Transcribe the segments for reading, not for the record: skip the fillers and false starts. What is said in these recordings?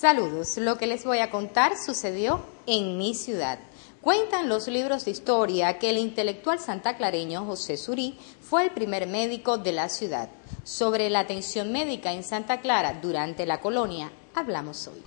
Saludos, lo que les voy a contar sucedió en mi ciudad. Cuentan los libros de historia que el intelectual santaclareño José Surí fue el primer médico de la ciudad. Sobre la atención médica en Santa Clara durante la colonia, hablamos hoy.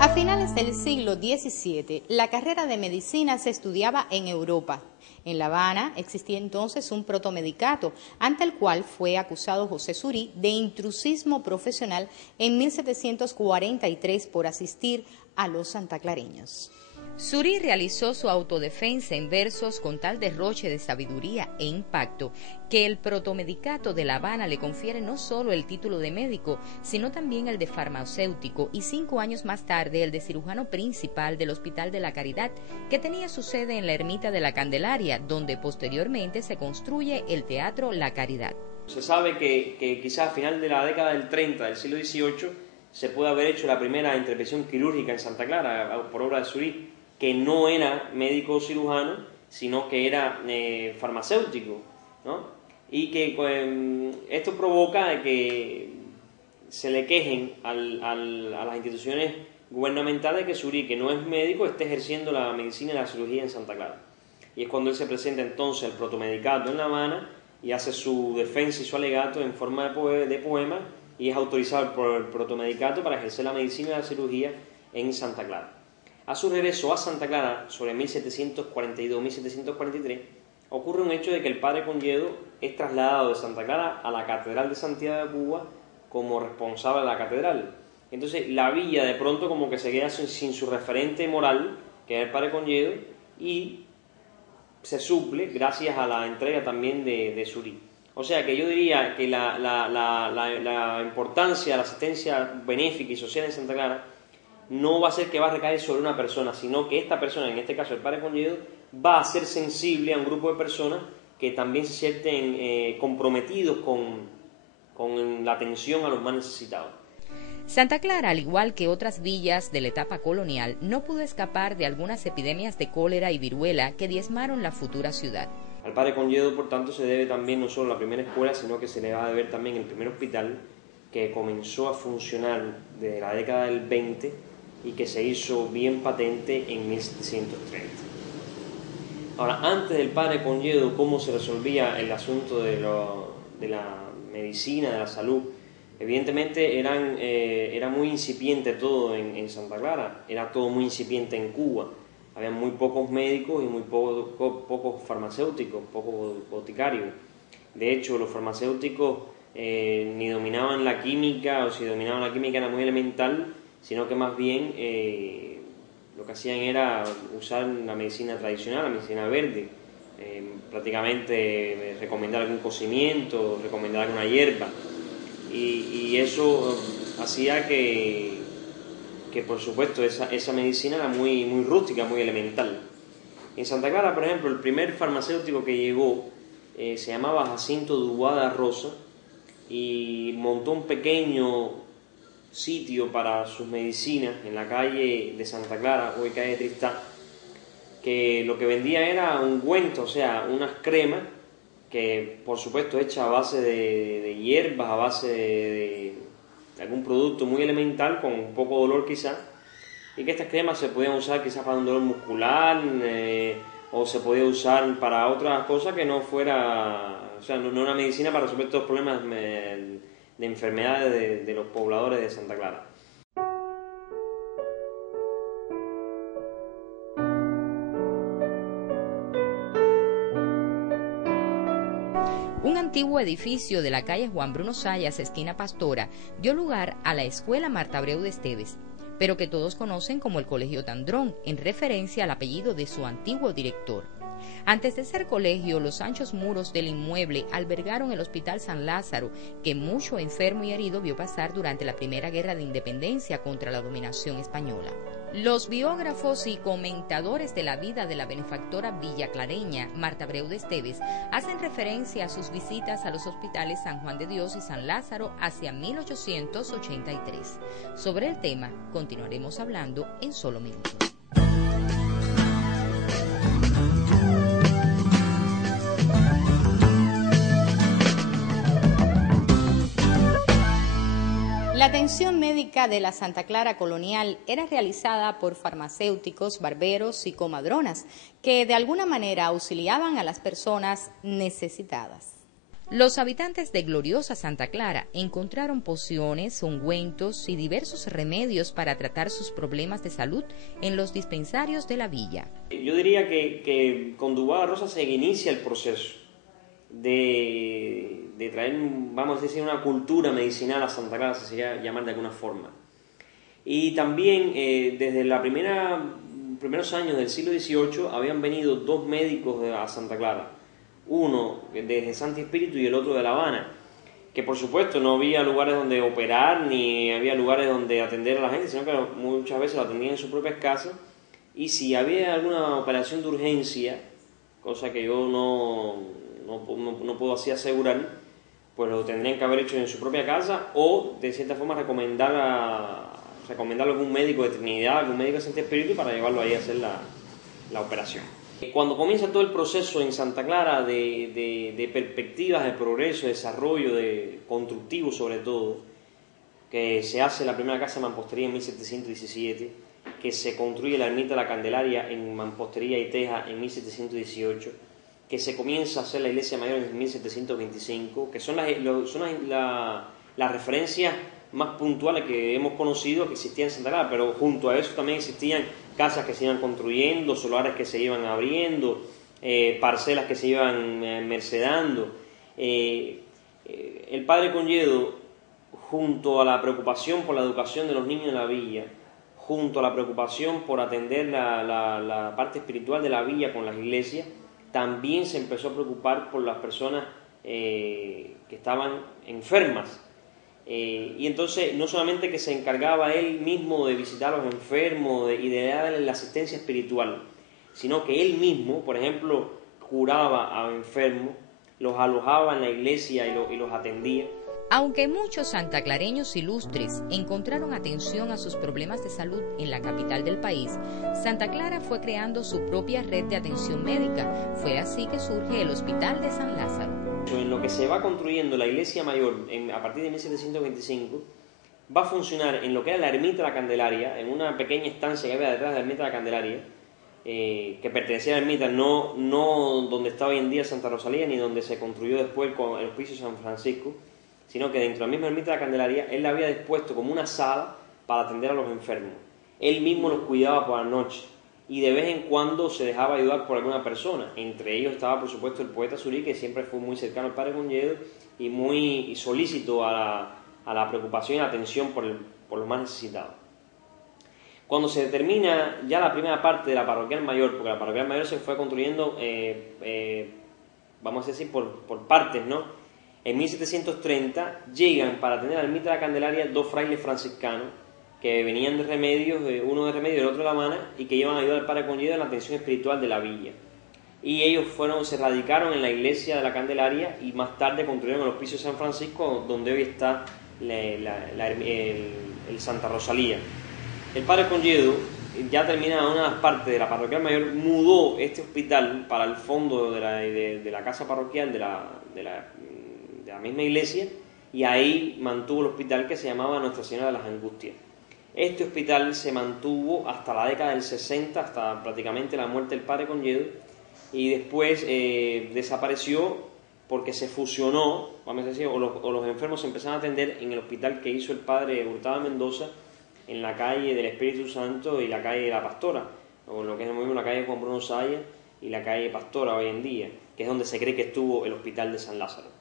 A finales del siglo XVII, la carrera de medicina se estudiaba en Europa. En La Habana existía entonces un protomedicato, ante el cual fue acusado José Surí de intrusismo profesional en 1743 por asistir a los santaclareños. Surí realizó su autodefensa en versos con tal derroche de sabiduría e impacto que el protomedicato de La Habana le confiere no solo el título de médico, sino también el de farmacéutico y 5 años más tarde el de cirujano principal del Hospital de la Caridad, que tenía su sede en la Ermita de la Candelaria, donde posteriormente se construye el Teatro La Caridad. Se sabe que quizás a final de la década del 30 del siglo XVIII se puede haber hecho la primera intervención quirúrgica en Santa Clara por obra de Surí, que no era médico cirujano, sino que era farmacéutico, ¿no? Y que esto provoca que se le quejen a las instituciones gubernamentales que Surí, que no es médico, esté ejerciendo la medicina y la cirugía en Santa Clara. Y es cuando él se presenta entonces al protomedicato en La Habana y hace su defensa y su alegato en forma de poema y es autorizado por el protomedicato para ejercer la medicina y la cirugía en Santa Clara. A su regreso a Santa Clara, sobre 1742-1743, ocurre un hecho de que el padre Conyedo es trasladado de Santa Clara a la Catedral de Santiago de Cuba como responsable de la catedral. Entonces la villa de pronto como que se queda sin su referente moral, que es el padre Conyedo, y se suple gracias a la entrega también de Surí. O sea que yo diría que la importancia de la asistencia benéfica y social en Santa Clara no va a ser que va a recaer sobre una persona, sino que esta persona, en este caso el padre Conyedo, va a ser sensible a un grupo de personas que también se sienten comprometidos con la atención a los más necesitados. Santa Clara, al igual que otras villas de la etapa colonial, no pudo escapar de algunas epidemias de cólera y viruela que diezmaron la futura ciudad. Al padre Conyedo, por tanto, se debe también no solo la primera escuela, sino que se le va a deber también el primer hospital que comenzó a funcionar desde la década del 20 y que se hizo bien patente en 1730. Ahora, antes del padre Conyedo, ¿cómo se resolvía el asunto de la medicina, de la salud? Evidentemente era muy incipiente todo en Santa Clara, era todo muy incipiente en Cuba. Había muy pocos médicos y muy pocos farmacéuticos, pocos boticarios. De hecho, los farmacéuticos ni dominaban la química, o si dominaban la química era muy elemental, sino que más bien lo que hacían era usar la medicina tradicional, la medicina verde, prácticamente recomendar algún cocimiento, recomendar alguna hierba, y eso hacía que por supuesto esa medicina era muy rústica, muy elemental. En Santa Clara, por ejemplo, el primer farmacéutico que llegó se llamaba Jacinto Dubois da Rosa y montó un pequeño sitio para sus medicinas en la calle de Santa Clara, hoy calle de Tristán, que lo que vendía era ungüento, o sea, unas cremas que por supuesto hechas a base de hierbas, a base de algún producto muy elemental con un poco de dolor quizás, y que estas cremas se podían usar quizás para un dolor muscular o se podía usar para otras cosas que no fuera, o sea, no una medicina para resolver todos los problemas de enfermedades de los pobladores de Santa Clara. Un antiguo edificio de la calle Juan Bruno Sayas, esquina Pastora, dio lugar a la Escuela Marta Abreu de Esteves, pero que todos conocen como el Colegio Tandrón, en referencia al apellido de su antiguo director. Antes de ser colegio, los anchos muros del inmueble albergaron el Hospital San Lázaro, que mucho enfermo y herido vio pasar durante la Primera Guerra de Independencia contra la dominación española. Los biógrafos y comentadores de la vida de la benefactora villaclareña Marta Abreu de Esteves hacen referencia a sus visitas a los hospitales San Juan de Dios y San Lázaro hacia 1883. Sobre el tema continuaremos hablando en solo minutos. atención médica de la Santa Clara colonial era realizada por farmacéuticos, barberos y comadronas, que de alguna manera auxiliaban a las personas necesitadas. Los habitantes de gloriosa Santa Clara encontraron pociones, ungüentos y diversos remedios para tratar sus problemas de salud en los dispensarios de la villa. Yo diría que con Dubá Rosa se inicia el proceso de traer, vamos a decir, una cultura medicinal a Santa Clara, se sería llamar de alguna forma. Y también desde los primeros años del siglo XVIII habían venido dos médicos a Santa Clara, uno desde Santi Espíritu y el otro de La Habana, que por supuesto no había lugares donde operar ni había lugares donde atender a la gente, sino que muchas veces lo atendían en sus propias casas, y si había alguna operación de urgencia, cosa que yo no puedo así asegurar, pues lo tendrían que haber hecho en su propia casa o de cierta forma recomendarlo a algún médico de Trinidad, algún médico de Santi Espíritu para llevarlo ahí a hacer la operación. Cuando comienza todo el proceso en Santa Clara de perspectivas de progreso, de desarrollo, de constructivo sobre todo, que se hace la primera casa de mampostería en 1717, que se construye la ermita de la Candelaria en mampostería y teja en 1718, que se comienza a hacer la iglesia mayor en 1725, que son las referencias más puntuales que hemos conocido que existían en Santa Clara, pero junto a eso también existían casas que se iban construyendo, solares que se iban abriendo, parcelas que se iban mercedando. El padre Conyedo, junto a la preocupación por la educación de los niños en la villa, junto a la preocupación por atender la parte espiritual de la villa con las iglesias, también se empezó a preocupar por las personas que estaban enfermas. Y entonces no solamente que se encargaba él mismo de visitar a los enfermos y de darle la asistencia espiritual, sino que él mismo, por ejemplo, curaba a enfermos, los alojaba en la iglesia y los atendía. Aunque muchos santaclareños ilustres encontraron atención a sus problemas de salud en la capital del país, Santa Clara fue creando su propia red de atención médica. Fue así que surge el Hospital de San Lázaro. En lo que se va construyendo la iglesia mayor a partir de 1725, va a funcionar en lo que era la ermita de la Candelaria, en una pequeña estancia que había detrás de la ermita de la Candelaria, que pertenecía a la ermita, no donde está hoy en día Santa Rosalía, ni donde se construyó después con el Hospicio San Francisco, sino que dentro de la misma ermita de la Candelaria, él la había dispuesto como una sala para atender a los enfermos. Él mismo los cuidaba por la noche, y de vez en cuando se dejaba ayudar por alguna persona. Entre ellos estaba, por supuesto, el poeta Surí, que siempre fue muy cercano al padre Conyedo y muy solícito a la preocupación y la atención por los más necesitados. Cuando se termina ya la primera parte de la parroquial mayor, porque la parroquial mayor se fue construyendo, vamos a decir, por partes, ¿no? En 1730 llegan para atender a la ermita de la Candelaria dos frailes franciscanos que venían de Remedios, uno de Remedios y el otro de La Habana, y que iban a ayudar al padre Conyedo en la atención espiritual de la villa. Y ellos se radicaron en la iglesia de la Candelaria y más tarde construyeron el Hospicio de San Francisco, donde hoy está el Santa Rosalía. El padre Conyedo, ya terminada una de las partes de la parroquial mayor, mudó este hospital para el fondo de la casa parroquial de la misma iglesia, y ahí mantuvo el hospital que se llamaba Nuestra Señora de las Angustias. Este hospital se mantuvo hasta la década del 60, hasta prácticamente la muerte del padre Conyedo, y después desapareció porque se fusionó, vamos a decir, o los enfermos se empezaron a atender en el hospital que hizo el padre Hurtado Mendoza, en la calle del Espíritu Santo y la calle de la Pastora, o lo que es lo mismo la calle Juan Bruno Sayas y la calle Pastora hoy en día, que es donde se cree que estuvo el Hospital de San Lázaro.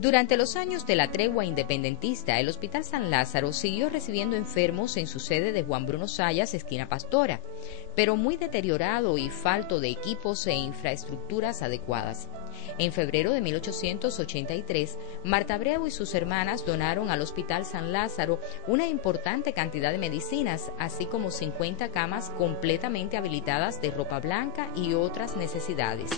Durante los años de la tregua independentista, el Hospital San Lázaro siguió recibiendo enfermos en su sede de Juan Bruno Sayas, esquina Pastora, pero muy deteriorado y falto de equipos e infraestructuras adecuadas. En febrero de 1883, Marta Abreu y sus hermanas donaron al Hospital San Lázaro una importante cantidad de medicinas, así como 50 camas completamente habilitadas de ropa blanca y otras necesidades.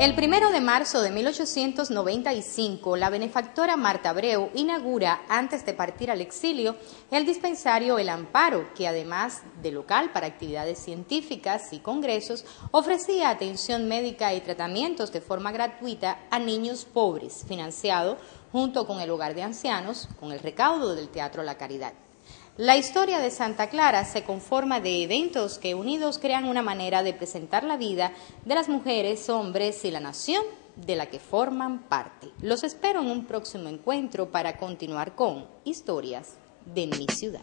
El 1 de marzo de 1895, la benefactora Marta Abreu inaugura, antes de partir al exilio, el dispensario El Amparo, que además de local para actividades científicas y congresos, ofrecía atención médica y tratamientos de forma gratuita a niños pobres, financiado junto con el Hogar de Ancianos, con el recaudo del Teatro La Caridad. La historia de Santa Clara se conforma de eventos que unidos crean una manera de presentar la vida de las mujeres, hombres y la nación de la que forman parte. Los espero en un próximo encuentro para continuar con Historias de mi ciudad.